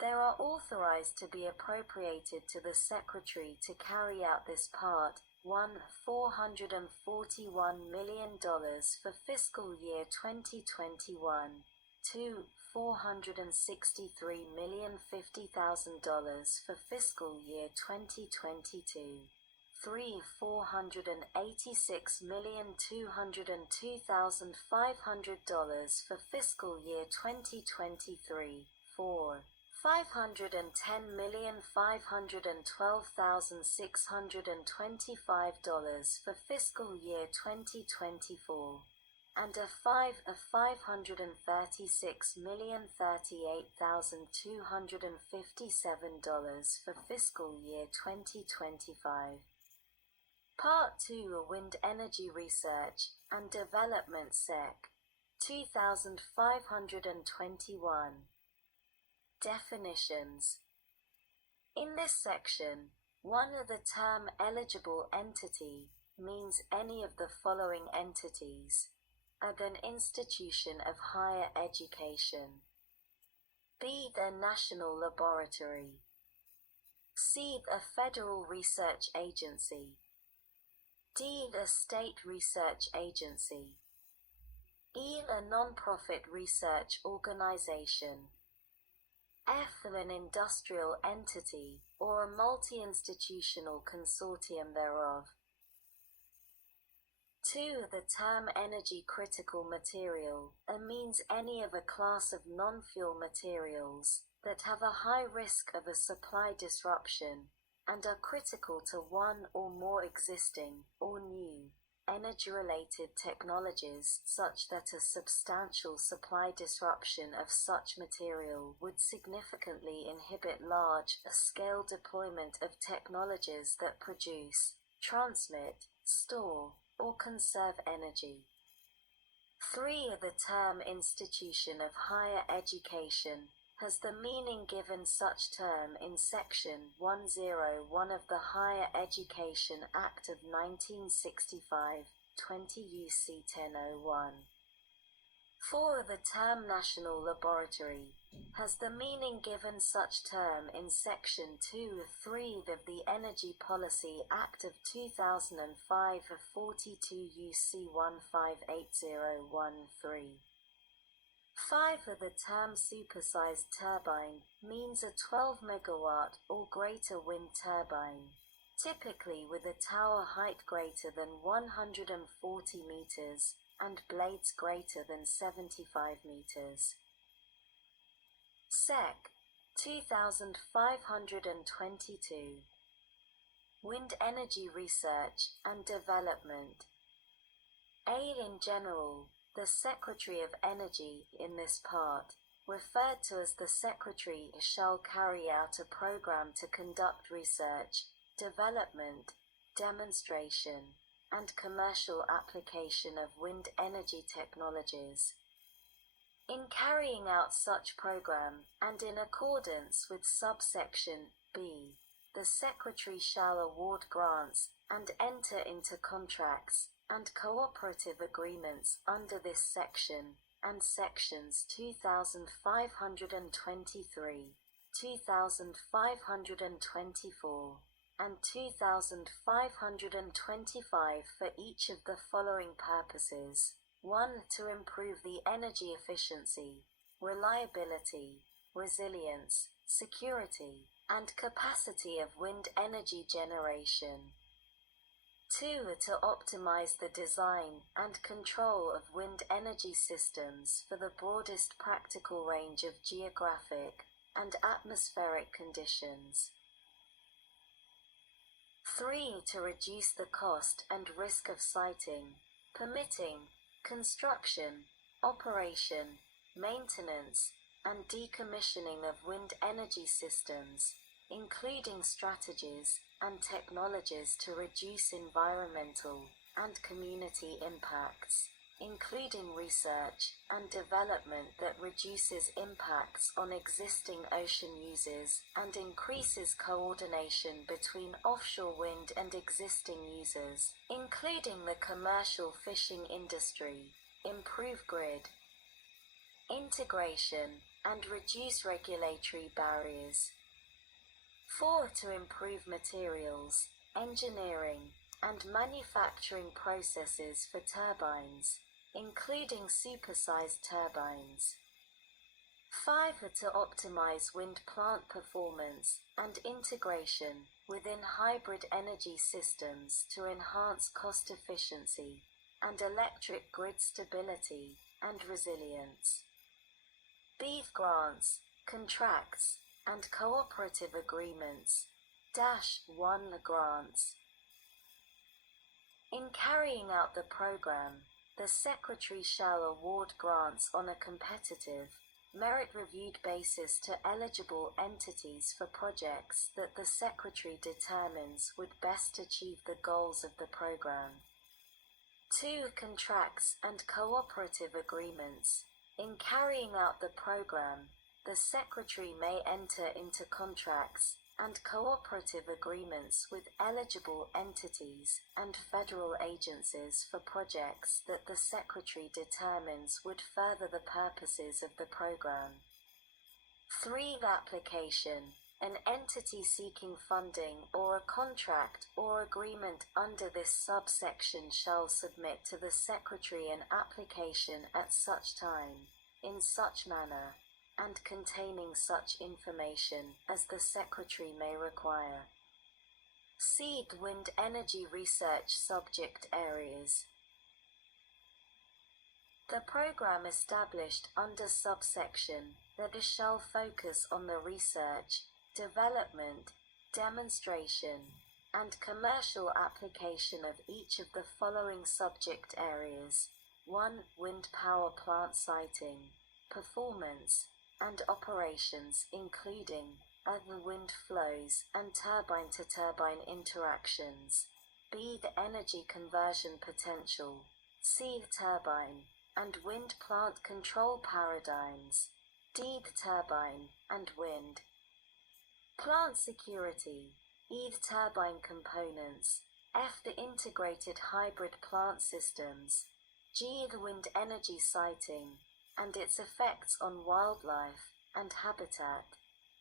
There are authorized to be appropriated to the Secretary to carry out this part: 1. $441 million for fiscal year 2021. 2. $463,050,000 for fiscal year 2022. 3. $486,202,500 for fiscal year 2023. 4. $510,512,625 for fiscal year 2024. And a $536,038,257 for fiscal year 2025. Part 2. Wind Energy Research and Development Sec. 2521. Definitions. In this section, the term eligible entity means any of the following entities: an institution of higher education. B. The national laboratory. C. A federal research agency. D. The state research agency. E. A non-profit research organization. F. An industrial entity, or a multi-institutional consortium thereof. 2. The term energy critical material means any of a class of non-fuel materials that have a high risk of a supply disruption and are critical to one or more existing, or new, energy-related technologies, such that a substantial supply disruption of such material would significantly inhibit large-scale deployment of technologies that produce, transmit, store, or conserve energy. 3. The term institution of higher education has the meaning given such term in Section 101 of the Higher Education Act of 1965, 20 U.C. 1001. 4. The term national laboratory has the meaning given such term in Section 2(3) of the Energy Policy Act of 2005, 42 U.C. 158013. 5. The term supersized turbine means a 12 megawatt or greater wind turbine, typically with a tower height greater than 140 meters and blades greater than 75 meters. Sec. 2522. Wind Energy Research and Development. A. In general, the Secretary of Energy, in this part, referred to as the Secretary, shall carry out a program to conduct research, development, demonstration, and commercial application of wind energy technologies. In carrying out such program, and in accordance with subsection B, the Secretary shall award grants, and enter into contracts, and cooperative agreements under this section, and sections 2523, 2524, and 2525 for each of the following purposes: 1. To improve the energy efficiency, reliability, resilience, security, and capacity of wind energy generation. 2. To optimize the design and control of wind energy systems for the broadest practical range of geographic and atmospheric conditions. 3. To reduce the cost and risk of siting, permitting, construction, operation, maintenance, and decommissioning of wind energy systems, including strategies and technologies to reduce environmental and community impacts, including research and development that reduces impacts on existing ocean uses and increases coordination between offshore wind and existing users, including the commercial fishing industry. Improve grid integration, and reduce regulatory barriers. 4. To improve materials, engineering, and manufacturing processes for turbines, including supersized turbines. 5. To optimize wind plant performance and integration within hybrid energy systems to enhance cost efficiency and electric grid stability and resilience. B. Grants, contracts, and cooperative agreements. 1. Grants. In carrying out the program, the Secretary shall award grants on a competitive, merit-reviewed basis to eligible entities for projects that the Secretary determines would best achieve the goals of the program. 2. Contracts and cooperative agreements. In carrying out the program, the Secretary may enter into contracts and cooperative agreements with eligible entities and federal agencies for projects that the Secretary determines would further the purposes of the program. 3. Application. An entity seeking funding or a contract or agreement under this subsection shall submit to the Secretary an application at such time, in such manner, and containing such information as the Secretary may require. C. Wind energy research subject areas. The program established under subsection that it shall focus on the research, development, demonstration, and commercial application of each of the following subject areas. 1. Wind power plant siting, performance, and operations including other wind flows and turbine-to-turbine interactions. B. The energy conversion potential. C. The turbine and wind plant control paradigms. D. The turbine and wind plant security. E. The turbine components. F. The integrated hybrid plant systems. G. The wind energy siting and its effects on wildlife and habitat,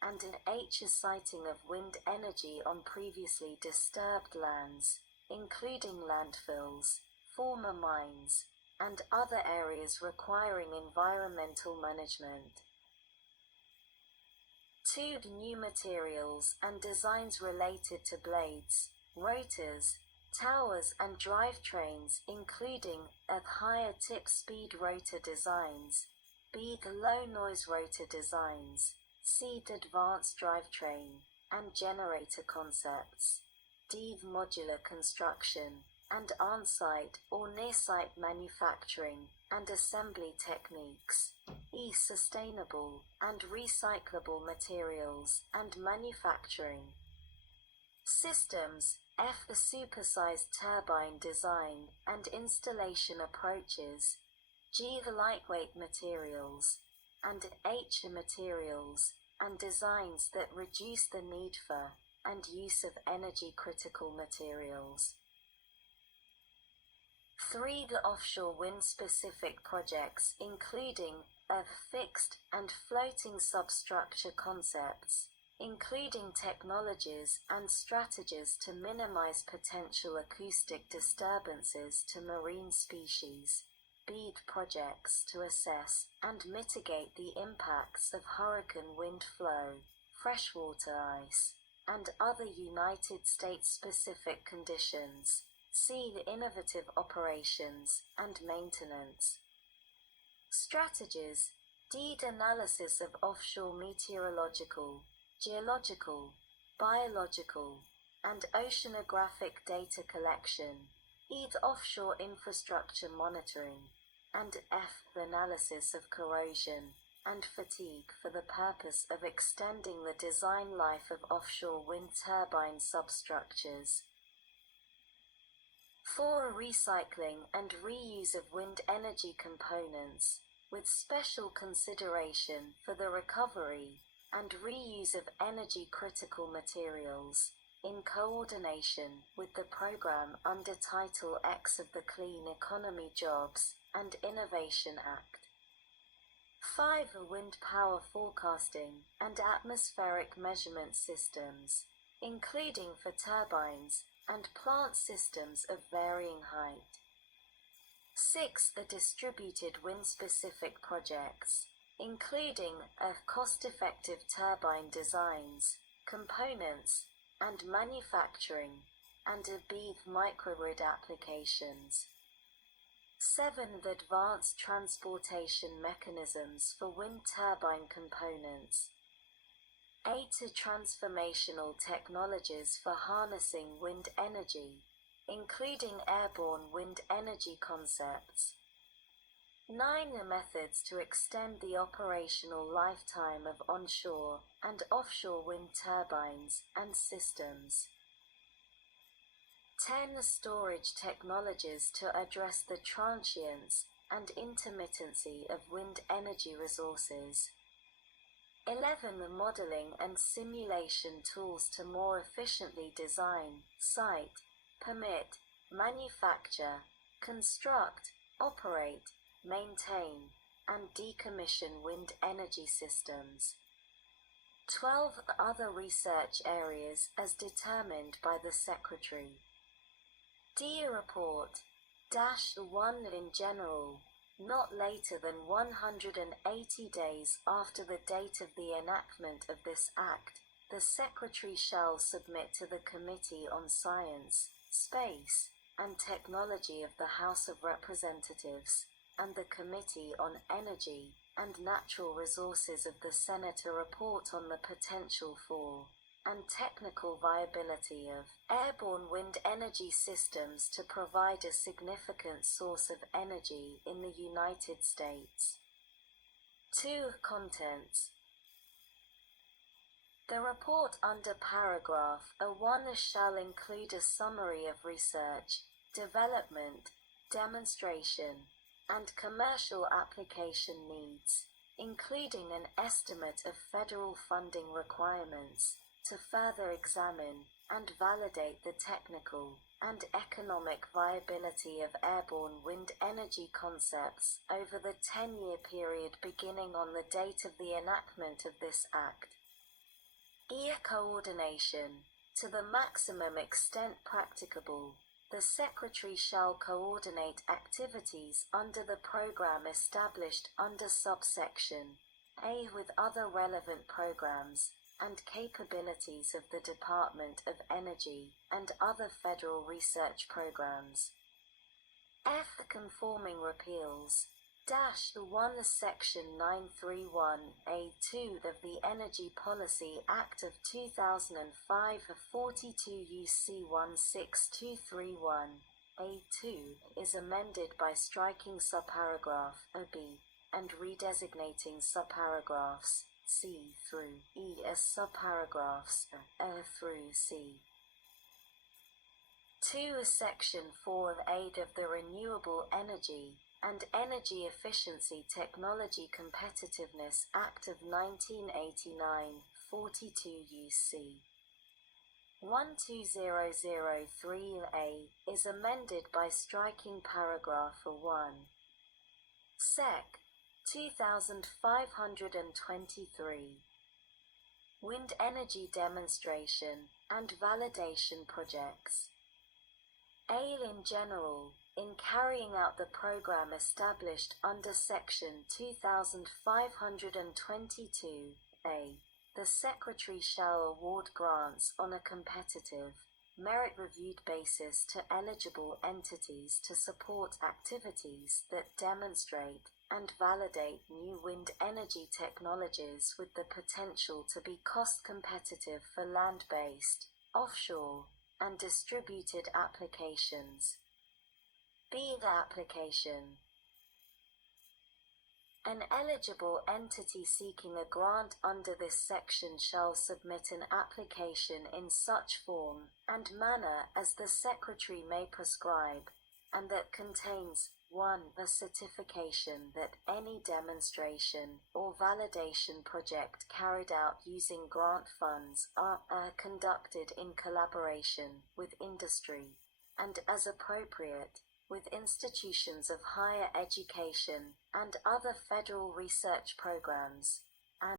and an H. A siting of wind energy on previously disturbed lands, including landfills, former mines, and other areas requiring environmental management. 2. New materials and designs related to blades, rotors, towers and drivetrains including a higher tip speed rotor designs. B. The low noise rotor designs. C. The advanced drivetrain and generator concepts. D. The modular construction and on-site or near-site manufacturing and assembly techniques. E. Sustainable and recyclable materials and manufacturing systems. F. The supersized turbine design and installation approaches. G. The lightweight materials. And H. The materials and designs that reduce the need for and use of energy-critical materials. 3. The offshore wind-specific projects including fixed and floating substructure concepts, including technologies and strategies to minimize potential acoustic disturbances to marine species. B. Projects to assess and mitigate the impacts of hurricane wind flow, freshwater ice, and other United States-specific conditions. C. The innovative operations and maintenance strategies. D. The analysis of offshore meteorological, geological, biological, and oceanographic data collection. E. The offshore infrastructure monitoring. And F. The analysis of corrosion and fatigue for the purpose of extending the design life of offshore wind turbine substructures. 4. Recycling and reuse of wind energy components, with special consideration for the recovery and reuse of energy-critical materials, in coordination with the program under Title X of the Clean Economy Jobs and Innovation Act. 5. Wind power forecasting and atmospheric measurement systems, including for turbines and plant systems of varying height. 6. The distributed wind-specific projects, including cost-effective turbine designs, components, and manufacturing, and BEAD microgrid applications. 7. The advanced transportation mechanisms for wind turbine components. 8. Transformational technologies for harnessing wind energy, including airborne wind energy concepts. 9. Methods to extend the operational lifetime of onshore and offshore wind turbines and systems. 10. Storage technologies to address the transience and intermittency of wind energy resources. 11. Modeling and simulation tools to more efficiently design, site, permit, manufacture, construct, operate, maintain, and decommission wind energy systems. 12. Other research areas as determined by the Secretary. D. Report -1 in general, not later than 180 days after the date of the enactment of this Act, the Secretary shall submit to the Committee on Science, Space, and Technology of the House of Representatives, and the Committee on Energy and Natural Resources of the Senate a report on the potential for and technical viability of airborne wind energy systems to provide a significant source of energy in the United States. 2. Contents. The report under paragraph A1 shall include a summary of research, development, demonstration, and commercial application needs, including an estimate of federal funding requirements, to further examine and validate the technical and economic viability of airborne wind energy concepts over the 10-year period beginning on the date of the enactment of this Act. Coordination. To the maximum extent practicable, the Secretary shall coordinate activities under the program established under subsection A with other relevant programs and capabilities of the Department of Energy and other federal research programs. F. Conforming repeals -1 Section 931A2 of the Energy Policy Act of 2005 42 U.C. 16231A2 is amended by striking subparagraph B and redesignating subparagraphs C through E as subparagraphs A through C. 2. Section 4 of Aid of the Renewable Energy and Energy Efficiency Technology Competitiveness Act of 1989, 42 U.C. 12003A is amended by striking paragraph 1. Sec. 2523. Wind energy demonstration and validation projects. A. In general, in carrying out the program established under Section 2522A, the Secretary shall award grants on a competitive, merit-reviewed basis to eligible entities to support activities that demonstrate and validate new wind energy technologies with the potential to be cost-competitive for land-based, offshore, and distributed applications. B. The application. An eligible entity seeking a grant under this section shall submit an application in such form and manner as the Secretary may prescribe, and that contains 1. A certification that any demonstration or validation project carried out using grant funds are conducted in collaboration with industry, and as appropriate, with institutions of higher education and other federal research programs, and